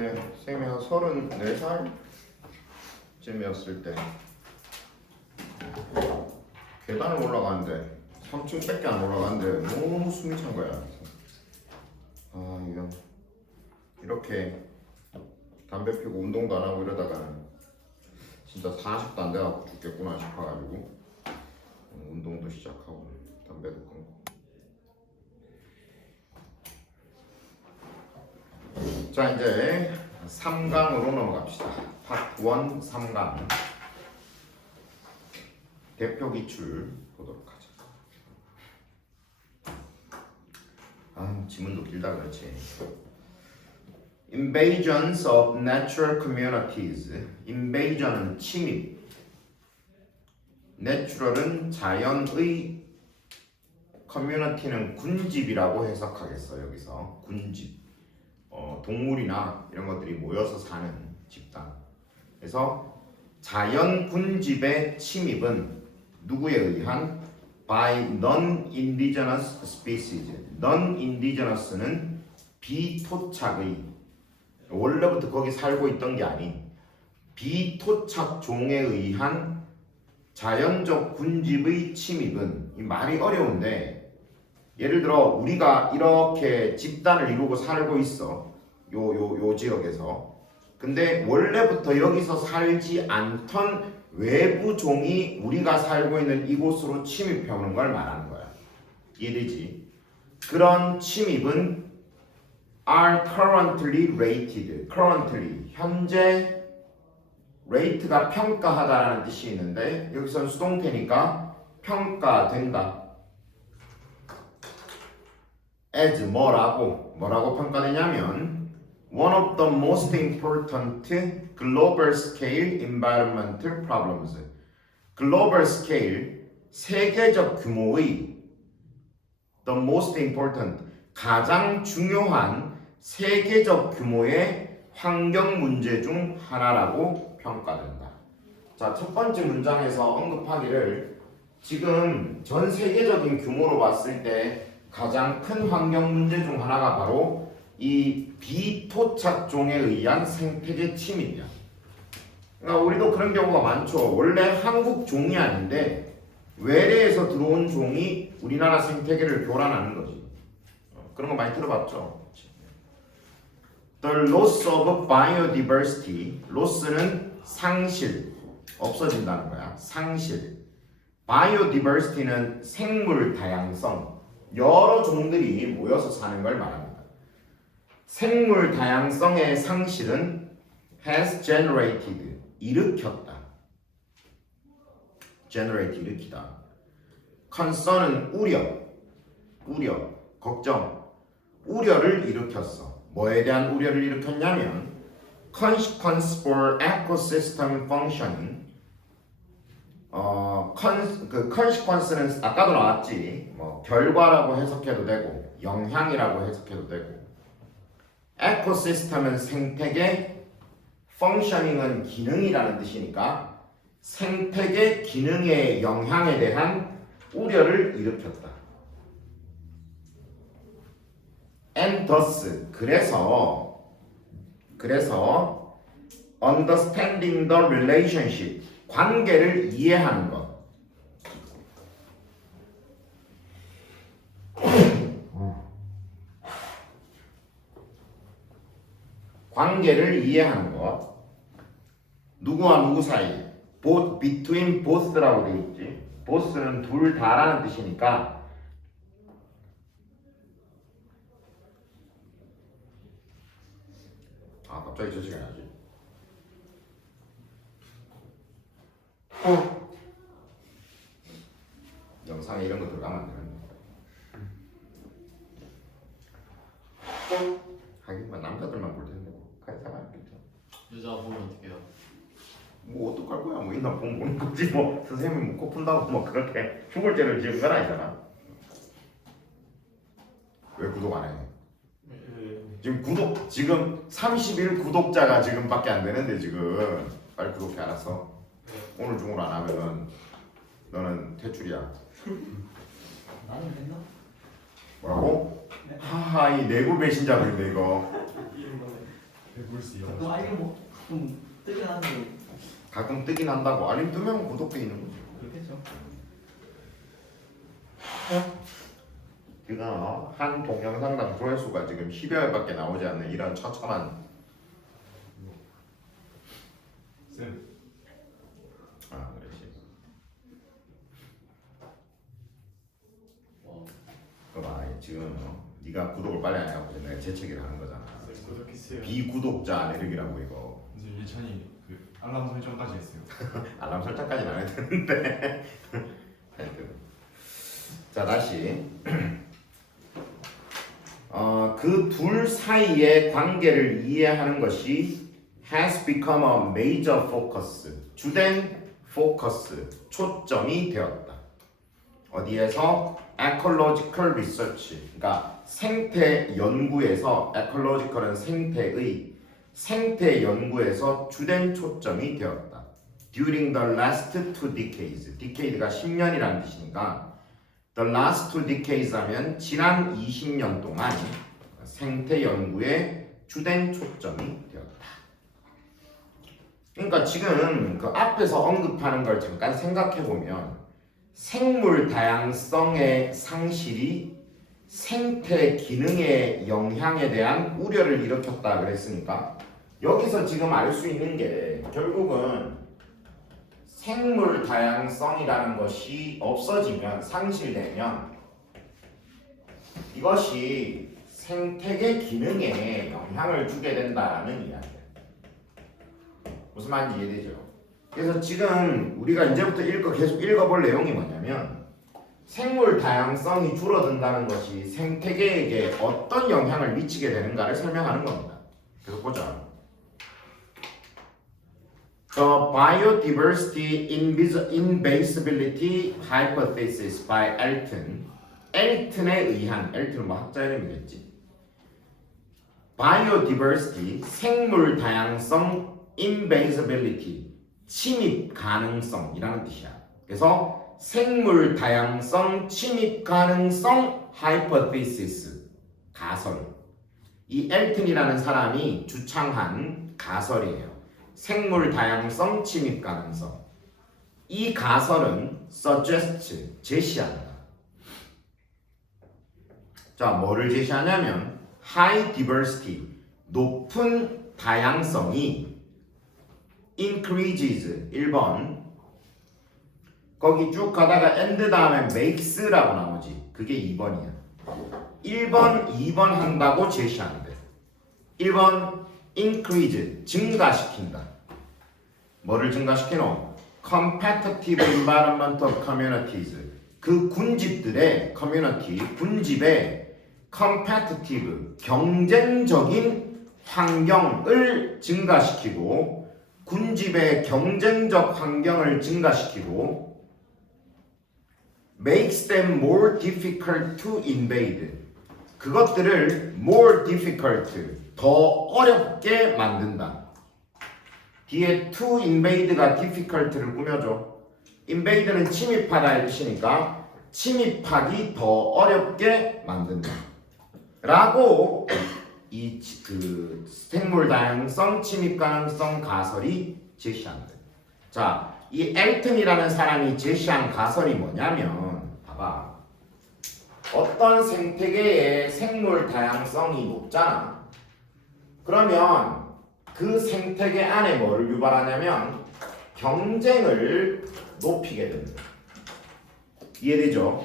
그때 쌤이 한 34살쯤이었을 때 계단을 올라가는데 3층밖에 안 올라가는데 너무 숨이 찬 거야. 아 이거 이렇게 담배 피우고 운동도 안 하고 이러다가는 진짜 40도 안 돼갖고 죽겠구나 싶어가지고 운동도 시작하고 담배도 끊고. 자 이제 3강으로 넘어갑시다. 파트 1 3강 대표 기출 보도록 하죠. 아 지문도 길다 그렇지. Invasions of natural communities. Invasion은 침입, natural은 자연의, community는 군집이라고 해석하겠어. 여기서 군집, 동물이나 이런 것들이 모여서 사는 집단. 그래서 자연 군집의 침입은 누구에 의한? by non-indigenous species. non-indigenous는 비토착의, 원래부터 거기 살고 있던 게 아닌 비토착 종에 의한 자연적 군집의 침입은, 이 말이 어려운데 예를 들어 우리가 이렇게 집단을 이루고 살고 있어. 요 지역에서. 근데 원래부터 여기서 살지 않던 외부 종이 우리가 살고 있는 이곳으로 침입해 오는 걸 말하는 거야. 이해되지? 그런 침입은 are currently rated. currently 현재, rate가 평가하다라는 뜻이 있는데 여기서는 수동태니까 평가된다. as 뭐라고 평가되냐면 one of the most important global scale environmental problems. global scale 세계적 규모의 the most important 가장 중요한 세계적 규모의 환경 문제 중 하나라고 평가된다. 자, 첫 번째 문장에서 언급하기를 지금 전 세계적인 규모로 봤을 때 가장 큰 환경 문제 중 하나가 바로 이 비토착종에 의한 생태계 침입이야. 그러니까 우리도 그런 경우가 많죠. 원래 한국 종이 아닌데 외래에서 들어온 종이 우리나라 생태계를 교란하는 거지. 그런 거 많이 들어봤죠. The loss of biodiversity. loss는 상실, 없어진다는 거야. 상실. biodiversity는 생물 다양성, 여러 종들이 모여서 사는 걸 말합니다. 생물 다양성의 상실은 has generated, 일으켰다. generate, 일으키다. concern은 우려, 걱정, 우려를 일으켰어. 뭐에 대한 우려를 일으켰냐면 consequence for ecosystem functioning. 그 consequence는 아까도 나왔지. 뭐 결과라고 해석해도 되고 영향이라고 해석해도 되고. 에코시스템은 생태계, functioning은 기능이라는 뜻이니까 생태계 기능의 영향에 대한 우려를 일으켰다. and thus, 그래서 understanding the relationship, 관계를 이해하는 것. 관계를 이해하는 것. 누구와 누구 사이, both, between both라고 되어 있지. both는 둘 다라는 뜻이니까 갑자기 저 시간이 나지. 영상에 이런 거 들어가면 안 되는데. 하긴 남자들만 볼 텐데 가지 않겠죠. 여자 보면 어떡해요? 뭐 어떡할 거야. 뭐 있나 보는 거지. 뭐 선생님이 뭐 코 푼다고 뭐 그렇게 죽을 죄를 지은 건 아니잖아. 왜 구독 안 해? 지금 31 구독자가 지금밖에 안 되는데 지금 빨리 구독해. 알았어. 오늘 중으로 안 하면 너는 퇴출이야. 나는 됐나? 뭐라고? 하하 이 내부 배신자들인데 이거. 100불씩 가끔 알림 뭐 가끔 뜨긴 하는데 가끔 뜨긴 한다고. 알림 뜨면 구독돼 있는 거지. 그렇겠죠. 지금 한 동영상당 조회수가 지금 10여회밖에 나오지 않는 이런 처참한 쌤 그렇지. 와, 그봐 지금 네가 구독을 빨리 안 해갖고 내가 재채기를 하는 거잖아. 쌤 구독했어요. 비구독자 내리기라고 이거. 이제 예찬이 그 알람 설정까지 했어요. 알람 설정까지는 안 해도 되는데. 하여튼 자 다시 그 둘 사이의 관계를 이해하는 것이 has become a major focus, 주된 포커스, 초점이 되었다. 어디에서? ecological research, 그러니까 생태 연구에서, ecological은 생태 연구에서 주된 초점이 되었다. During the last two decades, decade가 10년이라는 뜻이니까 the last two decades 하면 지난 20년 동안 생태 연구에 주된 초점이 되었다. 그러니까 지금 그 앞에서 언급하는 걸 잠깐 생각해 보면 생물 다양성의 상실이 생태 기능의 영향에 대한 우려를 일으켰다 그랬으니까 여기서 지금 알 수 있는 게 결국은 생물 다양성이라는 것이 없어지면 상실되면 이것이 생태계 기능에 영향을 주게 된다라는 이야기예요. 무슨 말인지 이해되죠? 그래서 지금 우리가 이제부터 계속 읽어볼 내용이 뭐냐면 생물 다양성이 줄어든다는 것이 생태계에게 어떤 영향을 미치게 되는가를 설명하는 겁니다. 계속 보자. The Biodiversity Invasibility Hypothesis by Elton. 엘튼에 의한, 엘튼은 뭐 학자 이름이겠지. Biodiversity, 생물 다양성, invasibility, 침입 가능성이라는 뜻이야. 그래서 생물 다양성 침입 가능성 hypothesis, 가설. 이 엘튼이라는 사람이 주창한 가설이에요. 생물 다양성 침입 가능성. 이 가설은 suggest, 제시한다. 자, 뭐를 제시하냐면 high diversity, 높은 다양성이 increases, 1번 거기 쭉 가다가 and 다음에 makes라고 나오지. 그게 2번이야. 1번, 2번 한다고 제시하는데 1번 increase, 증가시킨다. 뭐를 증가시키노? competitive environmental communities, 그 군집들의 community, 군집의 competitive, 경쟁적인 환경을 증가시키고 군집의 경쟁적 환경을 증가시키고 makes them more difficult to invade, 그것들을 more difficult, 더 어렵게 만든다. 뒤에 to invade가 difficult를 꾸며줘. invade는 침입하다의 뜻이니까 침입하기 더 어렵게 만든다 라고 이 그 생물 다양성 침입 가능성 가설이 제시한다. 자, 이 엘튼이라는 사람이 제시한 가설이 뭐냐면 봐봐. 어떤 생태계의 생물 다양성이 높잖아. 그러면 그 생태계 안에 뭐를 유발하냐면 경쟁을 높이게 됩니다. 이해되죠?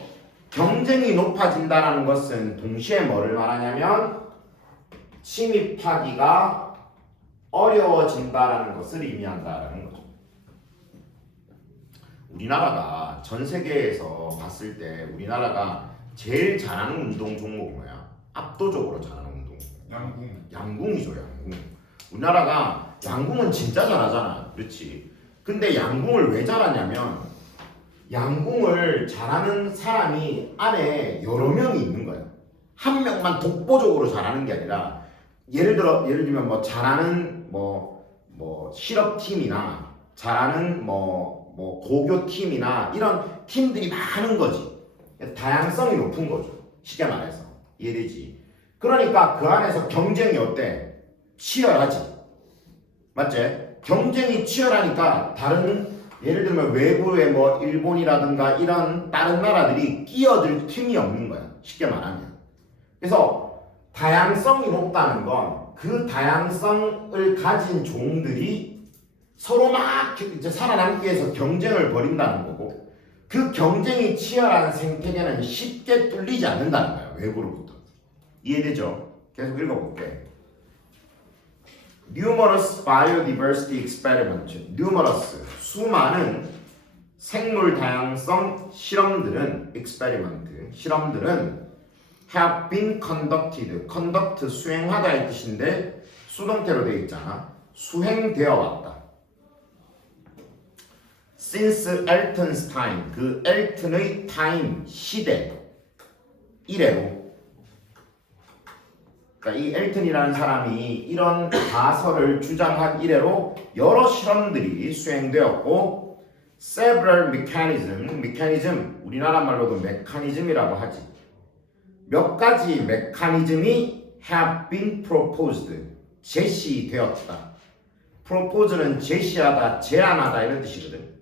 경쟁이 높아진다는 것은 동시에 뭐를 말하냐면 침입하기가 어려워진다는 것을 의미한다는 거죠. 우리나라가 전 세계에서 봤을 때 우리나라가 제일 잘하는 운동 종목이 뭐야? 압도적으로 잘하는 운동. 양궁이죠, 양궁. 우리나라가 양궁은 진짜 잘하잖아. 그렇지. 근데 양궁을 왜 잘하냐면 양궁을 잘하는 사람이 안에 여러 명이 있는 거야. 한 명만 독보적으로 잘하는 게 아니라 예를 들면 뭐 잘하는 뭐 실업팀이나 잘하는 뭐 고교팀이나 이런 팀들이 많은 거지. 다양성이 높은 거죠. 쉽게 말해서. 이해되지? 그러니까 그 안에서 경쟁이 어때? 치열하지. 맞지? 경쟁이 치열하니까 다른 예를 들면 외부의 뭐 일본이라든가 이런 다른 나라들이 끼어들 틈이 없는 거야. 쉽게 말하면. 그래서 다양성이 높다는 건 그 다양성을 가진 종들이 서로 막 이제 살아남기 위해서 경쟁을 벌인다는 거고 그 경쟁이 치열한 생태계는 쉽게 뚫리지 않는다는 거야. 외부로부터. 이해되죠? 계속 읽어볼게. Numerous biodiversity experiment. Numerous. 수많은 생물 다양성 실험들은 experiment. 실험들은 have been conducted. conduct 수행하다의 뜻인데 수동태로 되어 있잖아. 수행되어 왔다. Since Elton's time. 그 엘튼의 time 시대 이래로. 그러니까 이 엘튼이라는 사람이 이런 가설을 주장한 이래로 여러 실험들이 수행되었고 several mechanism 우리나라 말로도 메커니즘이라고 하지. 몇 가지 메커니즘이 have been proposed 제시되었다. propose는 제시하다, 제안하다 이런 뜻이거든.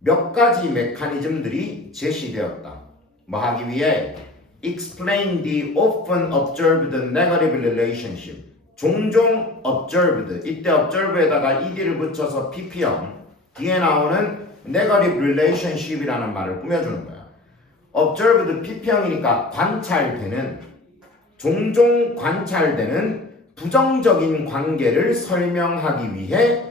몇 가지 메커니즘들이 제시되었다. 뭐 하기 위해 explain the often observed negative relationship. 종종 observed. 이때 observe에다가 ed를 붙여서 pp형. 뒤에 나오는 negative relationship이라는 말을 꾸며주는 거야. observed pp형이니까 관찰되는, 종종 관찰되는 부정적인 관계를 설명하기 위해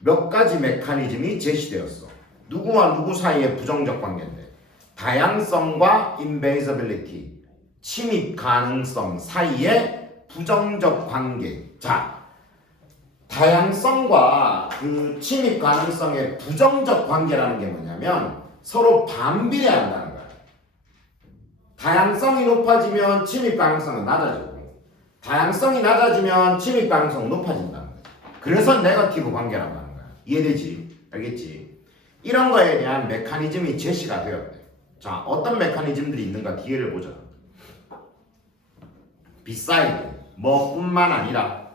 몇 가지 메커니즘이 제시되었어. 누구와 누구 사이의 부정적 관계인데 다양성과 invasibility, 침입 가능성 사이의 부정적 관계. 자, 다양성과 그 침입 가능성의 부정적 관계라는 게 뭐냐면 서로 반비례한다는 거야. 다양성이 높아지면 침입 가능성은 낮아지고 다양성이 낮아지면 침입 가능성은 높아진다는 거야. 그래서 네거티브 관계라고 하는 거야. 이해되지? 알겠지? 이런 거에 대한 메커니즘이 제시가 되었대. 자, 어떤 메커니즘들이 있는가 뒤에를 보자. beside, 뭐뿐만 아니라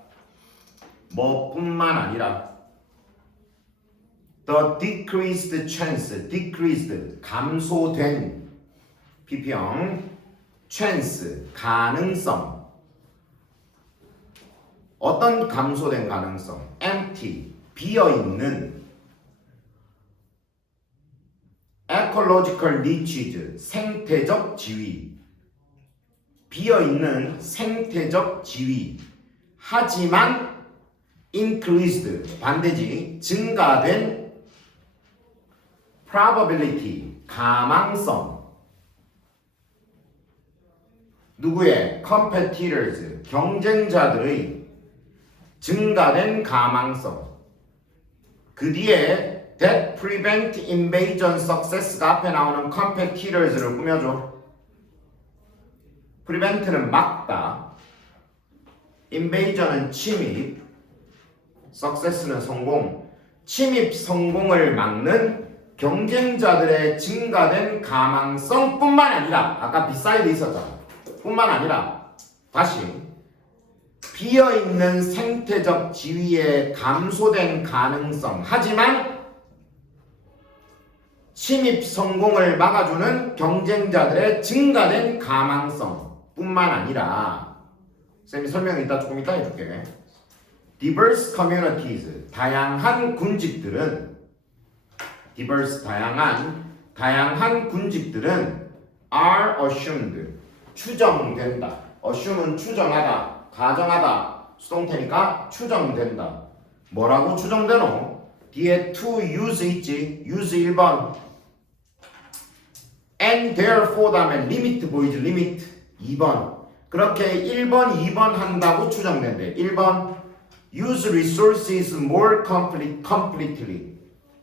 the decreased chance, decreased, 감소된 pp형, chance, 가능성. 어떤 감소된 가능성? empty, 비어있는 ecological niches, 생태적 지위. 비어있는 생태적 지위. 하지만 increased, 반대지, 증가된 probability, 가망성. 누구의? competitors, 경쟁자들의 증가된 가망성. 그 뒤에 that prevent invasion success가 앞에 나오는 competitors를 꾸며줘. prevent는 막다, invasion은 침입, success는 성공. 침입 성공을 막는 경쟁자들의 증가된 가망성뿐만 아니라 아까 beside 있었잖아. 뿐만 아니라 다시 비어있는 생태적 지위의 감소된 가능성. 하지만 침입 성공을 막아주는 경쟁자들의 증가된 가망성 뿐만 아니라 쌤이 설명을 조금 이따 해줄게. diverse communities, 다양한 군집들은 diverse, 다양한 군집들은 are assumed, 추정된다. assume은 추정하다, 가정하다, 수동태니까 추정된다. 뭐라고 추정되노? 뒤에 to use 있지. use 1번. and therefore 다음에 limit 보이지. limit 2번. 그렇게 1번, 2번 한다고 추정된대. 1번 use resources more completely.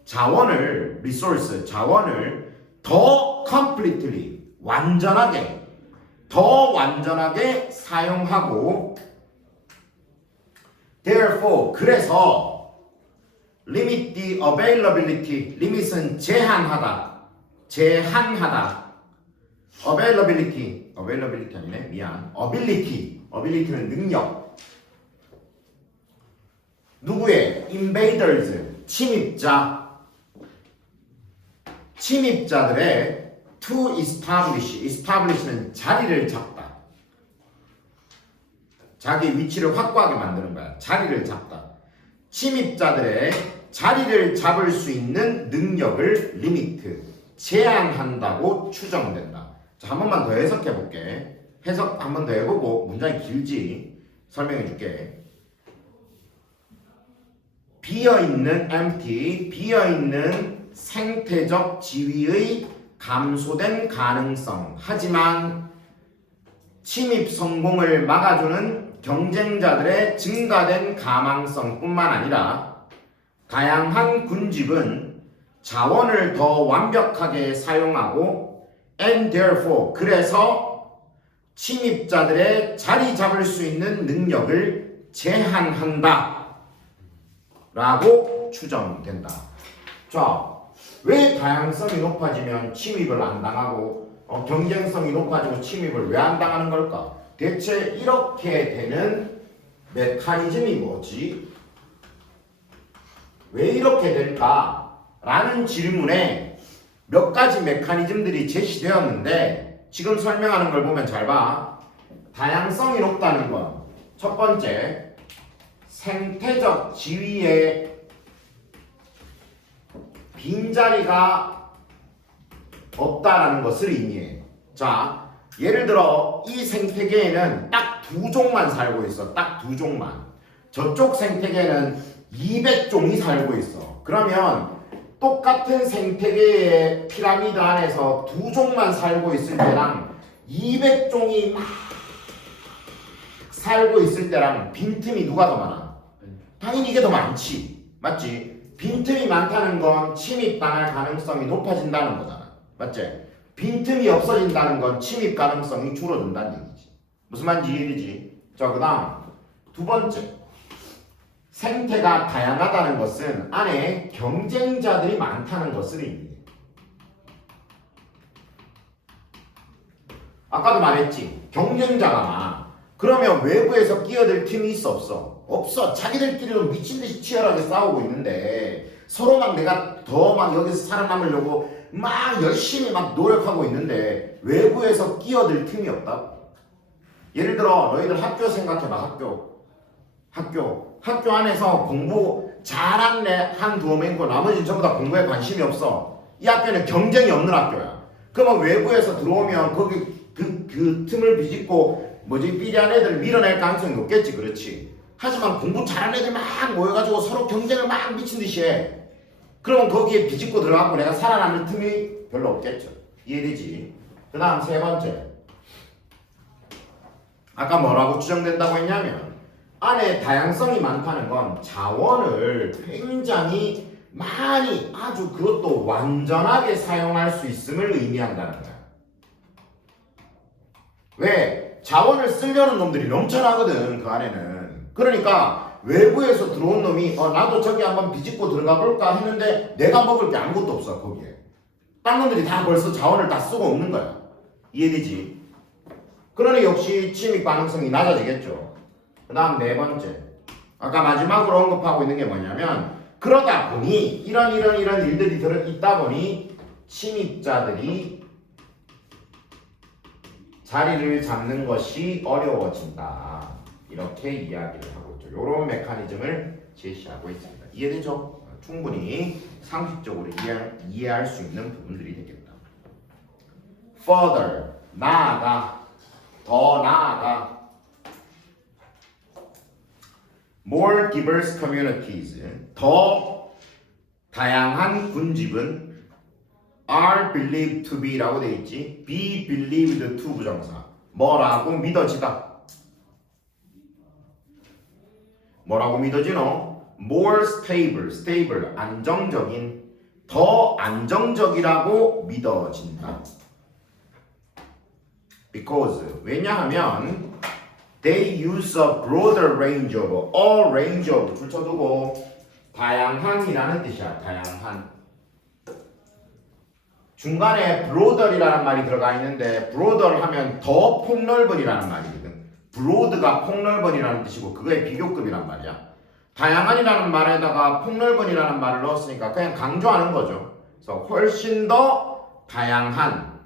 자원을 resource, 자원을 더 completely, 완전하게, 더 완전하게 사용하고 therefore, 그래서 limit the availability, limit은 제한하다, availability 아니네, 미안. ability는 능력. 누구의? invaders, 침입자들의 to establish는 자리를 잡다. 자기 위치를 확고하게 만드는 거야. 자리를 잡다. 침입자들의 자리를 잡을 수 있는 능력을 리미트, 제한한다고 추정된다. 자, 한 번만 더 해석해 볼게. 해석 한 번 더 해보고 문장이 길지 설명해 줄게. 비어있는 empty, 비어있는 생태적 지위의 감소된 가능성. 하지만 침입 성공을 막아주는 경쟁자들의 증가된 가망성뿐만 아니라 다양한 군집은 자원을 더 완벽하게 사용하고 and therefore 그래서 침입자들의 자리 잡을 수 있는 능력을 제한한다 라고 추정된다. 자, 왜 다양성이 높아지면 침입을 안 당하고 경쟁성이 높아지고 침입을 왜 안 당하는 걸까? 대체 이렇게 되는 메커니즘이 뭐지? 왜 이렇게 될까? 라는 질문에 몇 가지 메커니즘들이 제시되었는데 지금 설명하는 걸 보면 잘 봐. 다양성이 높다는 건 첫 번째, 생태적 지위에 빈자리가 없다라는 것을 의미해. 자, 예를 들어 이 생태계에는 딱 두 종만 살고 있어. 딱 두 종만. 저쪽 생태계는 200종이 살고 있어. 그러면 똑같은 생태계의 피라미드 안에서 두 종만 살고 있을 때랑 200종이 막 살고 있을 때랑 빈틈이 누가 더 많아? 당연히 이게 더 많지. 맞지? 빈틈이 많다는 건 침입당할 가능성이 높아진다는 거잖아. 맞지? 빈틈이 없어진다는 건 침입 가능성이 줄어든다는 얘기지. 무슨 말인지 이해되지? 자, 그 다음 두 번째, 생태가 다양하다는 것은 안에 경쟁자들이 많다는 것을 의미해. 아까도 말했지, 경쟁자가 많아. 그러면 외부에서 끼어들 틈이 있어 없어? 없어. 자기들끼리도 미친듯이 치열하게 싸우고 있는데 서로 막 내가 더 막 여기서 살아남으려고 막 열심히 막 노력하고 있는데 외부에서 끼어들 틈이 없다. 예를 들어 너희들 학교 생각해봐. 학교 안에서 공부 잘하는 애 한 두어 명 있고 나머지는 전부 다 공부에 관심이 없어. 이 학교는 경쟁이 없는 학교야. 그러면 외부에서 들어오면 거기 그 틈을 비집고 삐리한 애들을 밀어낼 가능성이 높겠지. 그렇지. 하지만 공부 잘하는 애들 막 모여가지고 서로 경쟁을 막 미친듯이 해. 그러면 거기에 비집고 들어가고 내가 살아남을 틈이 별로 없겠죠. 이해되지? 그 다음 세 번째, 아까 뭐라고 추정된다고 했냐면 안에 다양성이 많다는 건 자원을 굉장히 많이, 아주 그것도 완전하게 사용할 수 있음을 의미한다는 거야. 왜? 자원을 쓰려는 놈들이 넘쳐나거든. 그 안에는. 그러니까 외부에서 들어온 놈이 나도 저기 한번 비집고 들어가 볼까 했는데 내가 먹을 게 아무것도 없어. 거기에 딴 놈들이 다 벌써 자원을 다 쓰고 없는 거야. 이해되지? 그러니 역시 침입 가능성이 낮아지겠죠. 그 다음 네 번째, 아까 마지막으로 언급하고 있는 게 뭐냐면 그러다 보니 이런 일들이 있다 보니 침입자들이 자리를 잡는 것이 어려워진다. 이렇게 이야기를 하고 있죠. 이런 메커니즘을 제시하고 있습니다. 이해되죠? 충분히 상식적으로 이해할 수 있는 부분들이 되겠다. Further, 나아가, 더 나아가, more diverse communities, 더 다양한 군집은 are believed to be 라고 되어 있지. be believed to 부정사. 뭐라고 믿어지다. 뭐라고 믿어지노? more stable, 안정적인, 더 안정적이라고 믿어진다. because, 왜냐하면 they use a broader range of, all range of 줄쳐두고 다양한이라는 뜻이야. 다양한. 중간에 broader이라는 말이 들어가 있는데 broader 하면 더 폭넓은이라는 말이거든. broad가 폭넓은이라는 뜻이고 그거의 비교급이란 말이야. 다양한이라는 말에다가 폭넓은이라는 말을 넣었으니까 그냥 강조하는 거죠. 그래서 훨씬 더 다양한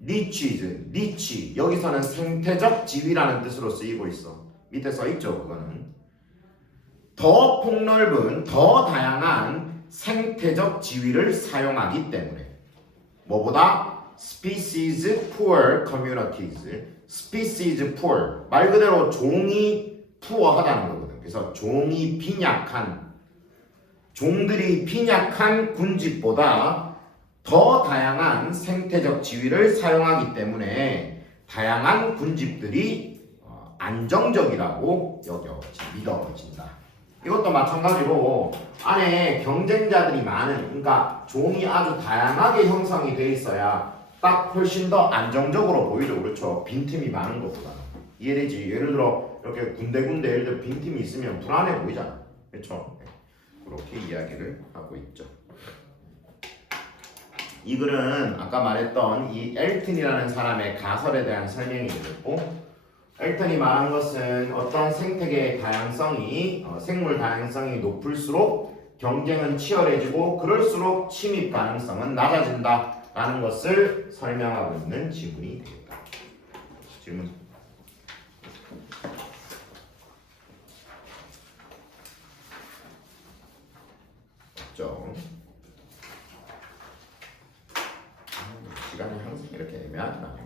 니치 여기서는 생태적 지위라는 뜻으로 쓰이고 있어. 밑에 써있죠. 그거는 더 폭넓은 더 다양한 생태적 지위를 사용하기 때문에 뭐보다 species poor communities species poor 말 그대로 종이 푸어하다는 거거든. 그래서 종이 빈약한 종들이 빈약한 군집보다 더 다양한 생태적 지위를 사용하기 때문에 다양한 군집들이 안정적이라고 믿어진다. 이것도 마찬가지로 안에 경쟁자들이 많은 그러니까 종이 아주 다양하게 형성이 돼 있어야 딱 훨씬 더 안정적으로 보이죠. 그렇죠? 빈틈이 많은 것보다 이해되지? 예를 들어 이렇게 군데군데 예를 들어 빈틈이 있으면 불안해 보이잖아. 그렇죠? 그렇게 이야기를 하고 있죠. 이 글은 아까 말했던 이 엘튼이라는 사람의 가설에 대한 설명이 되겠고, 엘튼이 말한 것은 어떤 생태계의 다양성이 생물 다양성이 높을수록 경쟁은 치열해지고 그럴수록 침입 가능성은 낮아진다라는 것을 설명하고 있는 지문이 되겠다. 질문. 없죠. 시간이 항상 이렇게 애매하더라.